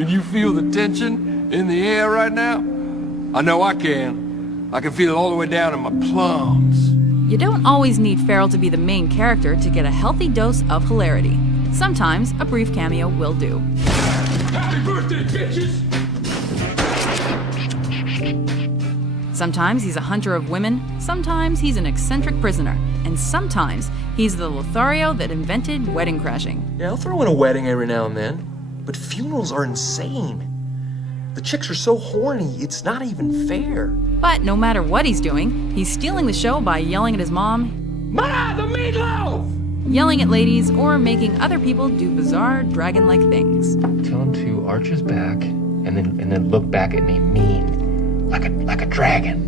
Can you feel the tension in the air right now? I know I can. I can feel it all the way down in my plums. You don't always need Ferrell to be the main character to get a healthy dose of hilarity. Sometimes a brief cameo will do. Happy birthday, bitches! Sometimes he's a hunter of women, sometimes he's an eccentric prisoner, and sometimes he's the Lothario that invented wedding crashing. Yeah, I'll throw in a wedding every now and then, but funerals are insane. The chicks are so horny, it's not even fair. But no matter what he's doing, he's stealing the show by yelling at his mom, Ma, the meatloaf! yelling at ladies, or making other people do bizarre dragon-like things. Tell him to arch his back and then look back at me mean, like a dragon.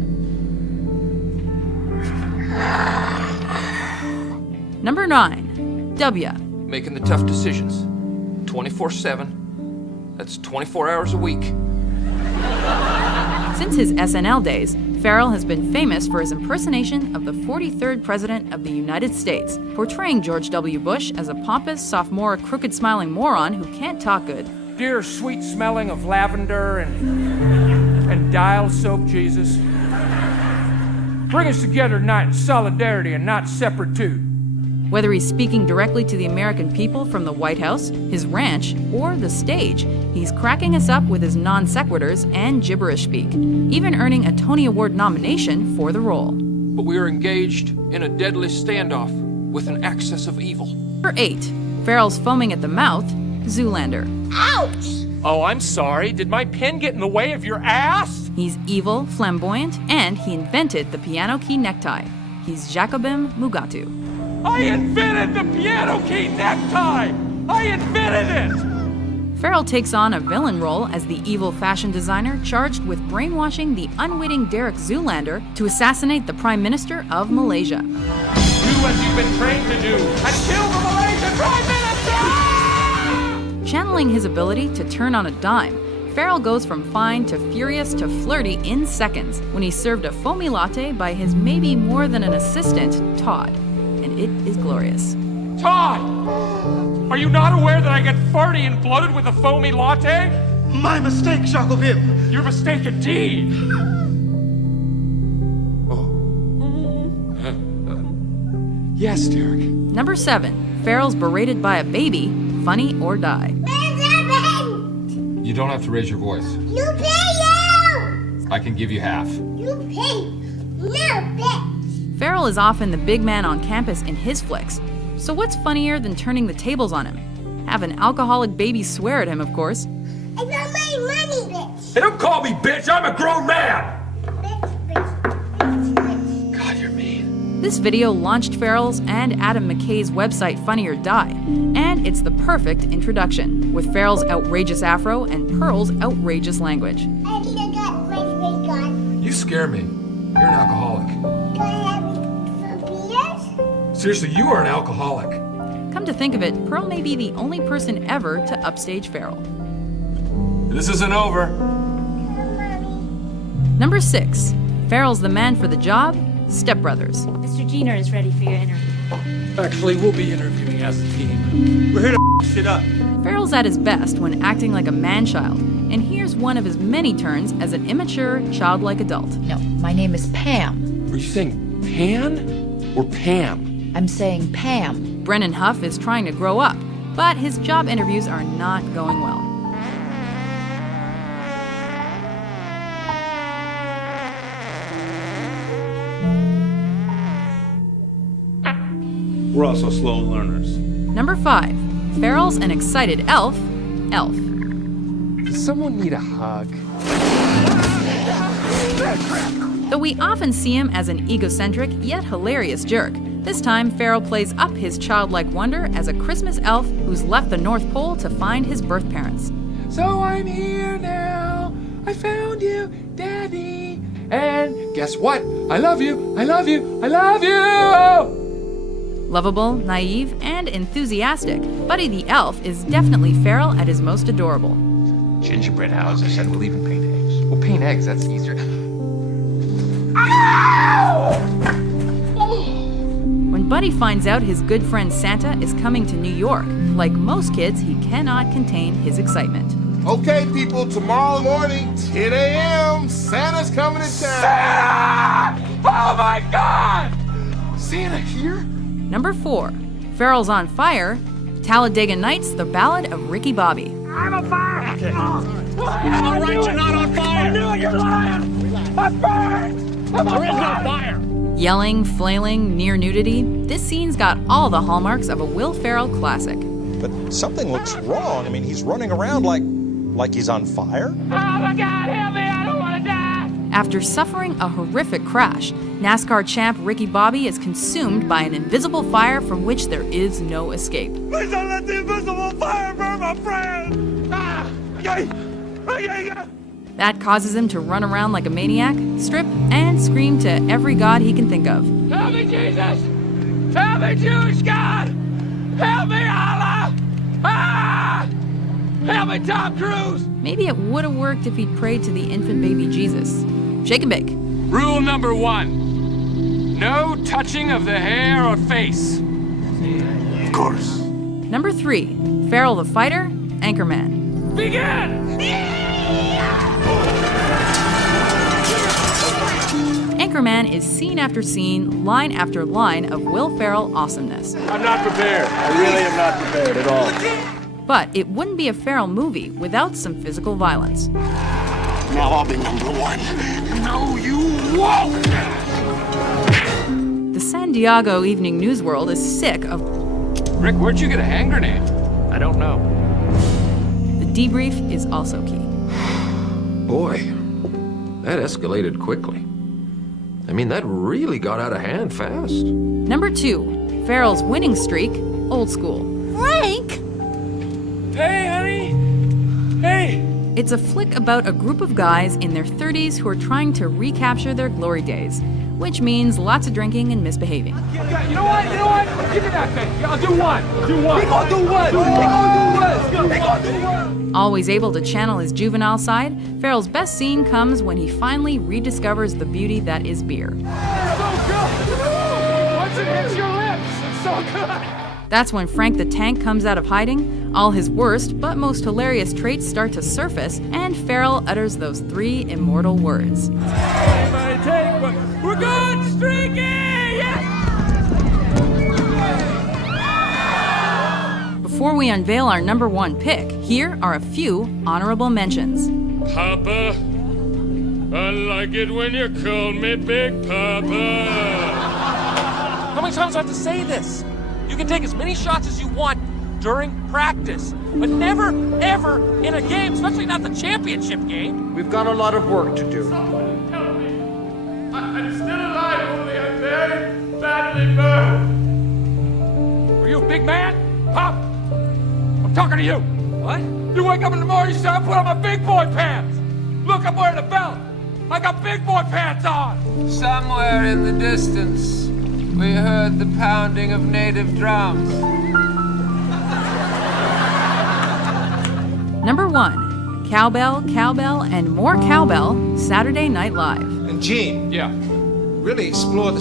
Number 9, W. Making the tough decisions. 24/7. That's 24 hours a week. Since his SNL days, Ferrell has been famous for his impersonation of the 43rd President of the United States, portraying George W. Bush as a pompous, sophomore, crooked-smiling moron who can't talk good. Dear sweet smelling of lavender and dial soap, Jesus. Bring us together tonight in solidarity and not separate too. Whether he's speaking directly to the American people from the White House, his ranch, or the stage, he's cracking us up with his non sequiturs and gibberish speak, even earning a Tony Award nomination for the role. But we are engaged in a deadly standoff with an axis of evil. Number 8, Ferrell's foaming at the mouth, Zoolander. Oh, I'm sorry. Did my pen get in the way of your ass? He's evil, flamboyant, and he invented the piano key necktie. He's Jacobim Mugatu. I invented the piano key necktie! I invented it! Ferrell takes on a villain role as the evil fashion designer charged with brainwashing the unwitting Derek Zoolander to assassinate the Prime Minister of Malaysia. Do as you've been trained to do and kill the Malaysian Prime Minister! Channeling his ability to turn on a dime, Ferrell goes from fine to furious to flirty in seconds when he's served a foamy latte by his maybe more than an assistant, Todd. And it is glorious. Todd! Are you not aware that I get farty and bloated with a foamy latte? My mistake, Jacobim. Your mistake indeed. Yes, Derek. Number 7, Ferrell's berated by a baby, funny or die. You don't have to raise your voice. You pay you! I can give you half. You pay! No, bitch! Ferrell is often the big man on campus in his flicks. So what's funnier than turning the tables on him? Have an alcoholic baby swear at him, of course. I got my money, bitch! Hey, don't call me bitch! I'm a grown man! Bitch. God, you're mean. This video launched Ferrell's and Adam McKay's website Funny or Die, and it's the perfect introduction, with Ferrell's outrageous afro and Pearl's outrageous language. I think I got my face on. You scare me. You're an alcoholic. Can I have it for beers? Seriously, you are an alcoholic. Come to think of it, Pearl may be the only person ever to upstage Ferrell. This isn't over. Number 6, Ferrell's the man for the job, Step Brothers. Mr. Jenner is ready for your interview. Actually, we'll be interviewing as a team. We're here to shit up. Ferrell's at his best when acting like a man-child, and here's one of his many turns as an immature, childlike adult. No, my name is Pam. Are you saying Pan or Pam? I'm saying Pam. Brennan Huff is trying to grow up, but his job interviews are not going well. We're also slow learners. Number 5, Ferrell's an excited elf, Elf. Does someone need a hug? Though we often see him as an egocentric yet hilarious jerk, this time Ferrell plays up his childlike wonder as a Christmas elf who's left the North Pole to find his birth parents. So I'm here now. I found you, Daddy. And guess what? I love you. I love you. I love you. Lovable, naive, and enthusiastic, Buddy the Elf is definitely Ferrell at his most adorable. Gingerbread houses. I said we'll even paint eggs. Well, paint eggs, that's easier. When Buddy finds out his good friend Santa is coming to New York, like most kids, he cannot contain his excitement. Okay, people, tomorrow morning, 10 a.m., Santa's coming to town. Santa! Oh my God! Santa here? Number 4, Ferrell's On Fire, Talladega Nights, The Ballad of Ricky Bobby. I'm on fire! Okay. I'm all right, you're not on fire. I knew it, you're lying! I'm burned! I'm on There is no fire. Yelling, flailing, near nudity, this scene's got all the hallmarks of a Will Ferrell classic. But something looks wrong. I mean, he's running around like he's on fire. Oh my God, help me! I don't want to die! After suffering a horrific crash, NASCAR champ Ricky Bobby is consumed by an invisible fire from which there is no escape. Please don't let the invisible fire burn my friend. Ah! That causes him to run around like a maniac, strip, and scream to every god he can think of. Help me, Jesus! Help me, Jewish God! Help me, Allah! Ah! Help me, Tom Cruise! Maybe it would have worked if he'd prayed to the infant baby Jesus. Shake and bake. Rule number 1. No touching of the hair or face. Of course. Number 3, Ferrell the Fighter, Anchorman. Begin! Anchorman is scene after scene, line after line of Will Ferrell awesomeness. I'm not prepared. I really am not prepared at all. But it wouldn't be a Ferrell movie without some physical violence. Now I'll be number 1. No, you won't! The San Diego Evening News World is sick of... Rick, where'd you get a hand grenade? I don't know. The debrief is also key. Boy, that escalated quickly. I mean, that really got out of hand fast. Number 2, Ferrell's winning streak, Old School. Frank! Hey, honey! Hey! It's a flick about a group of guys in their 30s who are trying to recapture their glory days, which means lots of drinking and misbehaving. You know what? Give me that thing. I'll do one. We gonna do one. Always able to channel his juvenile side, Ferrell's best scene comes when he finally rediscovers the beauty that is beer. So good. Once it hits your lips, it's so good. That's when Frank the Tank comes out of hiding, all his worst but most hilarious traits start to surface, and Ferrell utters those 3 immortal words. We're good, streaky! Yes! Before we unveil our number 1 pick, here are a few honorable mentions. Papa, I like it when you call me Big Papa. How many times do I have to say this? You can take as many shots as you want during practice, but never, ever in a game, especially not the championship game. We've got a lot of work to do. I'm still alive, only I'm very badly burned. Are you a big man? Pop! I'm talking to you. What? You wake up in the morning, you say, I put on my big boy pants. Look, I'm wearing a belt. I got big boy pants on. Somewhere in the distance, we heard the pounding of native drums. Number 1, Cowbell, Cowbell, and more Cowbell, Saturday Night Live. And Gene, Yeah. really explore the